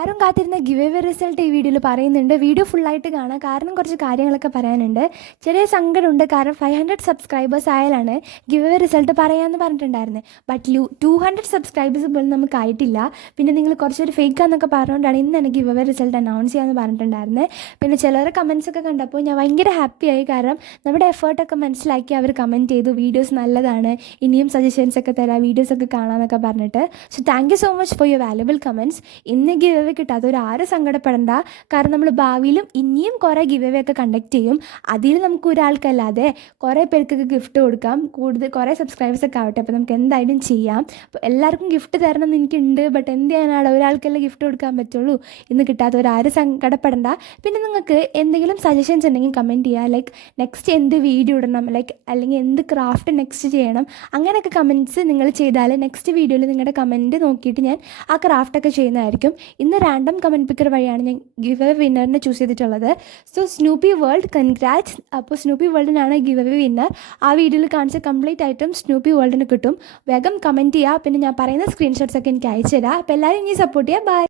ആരും കാത്തിരുന്ന give away result ഈ വീഡിയോയിൽ പറയുന്നുണ്ട്. വീഡിയോ ഫുള്ളായിട്ട് കാണാം, കാരണം കുറച്ച് കാര്യങ്ങളൊക്കെ പറയാനുണ്ട്. ചെറിയ സങ്കടമുണ്ട്, കാരണം 500 സബ്സ്ക്രൈബേഴ്സ് ആയാലാണ് ഗിവ് എവേ റിസൾട്ട് പറയാമെന്ന് പറഞ്ഞിട്ടുണ്ടായിരുന്നത്. ബട്ട് 200 സബ്സ്ക്രൈബേഴ്സ് പോലും നമുക്ക് ആയിട്ടില്ല. പിന്നെ നിങ്ങൾ കുറച്ചൊരു ഫേക്കാന്നൊക്കെ പറഞ്ഞുകൊണ്ടാണ് ഇന്ന് തന്നെ ഗിവ് എവേ റിസൾട്ട് അനൗൺസ് ചെയ്യാമെന്ന് പറഞ്ഞിട്ടുണ്ടായിരുന്നത്. പിന്നെ ചിലരെ കമൻസൊക്കെ കണ്ടപ്പോൾ ഞാൻ ഭയങ്കര ഹാപ്പിയായി, കാരണം നമ്മുടെ എഫേർട്ടൊക്കെ മനസ്സിലാക്കി അവർ കമൻറ്റ് ചെയ്തു, വീഡിയോസ് നല്ലതാണ്, ഇനിയും സജഷൻസ് ഒക്കെ തരാം, വീഡിയോസൊക്കെ കാണാമെന്നൊക്കെ പറഞ്ഞിട്ട്. So thank you so much for your valuable comments. ഇന്ന് ഗിവ് എവേ കിട്ടാത്തവർ ആരും സങ്കടപ്പെടേണ്ട, കാരണം നമ്മൾ ഭാവിയിലും ഇനിയും കുറേ ഗിവ് എവേ ഒക്കെ കണ്ടക്ട് ചെയ്യും. അതിൽ നമുക്ക് ഒരാൾക്കല്ലാതെ കുറേ പേർക്കൊക്കെ ഗിഫ്റ്റ് കൊടുക്കാം, കുറേ സബ്സ്ക്രൈബേഴ്സൊക്കെ ആവട്ടെ. അപ്പോൾ നമുക്ക് എന്തായാലും ചെയ്യാം. അപ്പോൾ എല്ലാവർക്കും ഗിഫ്റ്റ് തരണം എന്ന് എനിക്കുണ്ട്, ബട്ട് എന്ത് ചെയ്യാനാണ്, ഒരാൾക്കല്ലേ ഗിഫ്റ്റ് കൊടുക്കാൻ പറ്റുള്ളൂ. ഇന്ന് കിട്ടാത്തവർ ആരും സങ്കടപ്പെടേണ്ട. പിന്നെ നിങ്ങൾക്ക് എന്തെങ്കിലും സജഷൻസ് ഉണ്ടെങ്കിൽ കമൻറ്റ് ചെയ്യുക, ലൈക്ക് നെക്സ്റ്റ് എന്ത് വീഡിയോ ഇടണം, ലൈക്ക് അല്ലെങ്കിൽ എന്ത് ക്രാഫ്റ്റ് നെക്സ്റ്റ് ചെയ്യണം, അങ്ങനെയൊക്കെ കമൻറ്റ്സ് നിങ്ങൾ ചെയ്താൽ നെക്സ്റ്റ് വീഡിയോയിൽ നിങ്ങളുടെ കമൻറ്റ് നോക്കിയിട്ട് ഞാൻ ആ ക്രാഫ്റ്റൊക്കെ ചെയ്യുന്നതായിരിക്കും. ഇന്ന് റാൻഡം കമൻറ്റ് പിക്കർ വഴിയാണ് ഞാൻ ഗിവ് എവേ വിന്നറിനെ ചൂസ് ചെയ്തിട്ടുള്ളത്. So Snoopy World, congrats. അപ്പോൾ സ്നൂപ്പി വേൾഡിനാണ് ഗിവ് എവേ വിന്നർ. ആ വീഡിയോയിൽ കാണിച്ച കംപ്ലീറ്റ് ഐറ്റം സ്നൂപ്പി വേൾഡിന് കിട്ടും. വേഗം കമൻറ്റ് ചെയ്യുക. പിന്നെ ഞാൻ പറയുന്ന സ്ക്രീൻഷോട്ട്സ് ഒക്കെ എനിക്ക് അയച്ചു തരാം. അപ്പോൾ എല്ലാവരും ഇനി സപ്പോർട്ട് ചെയ്യുക. ബൈ.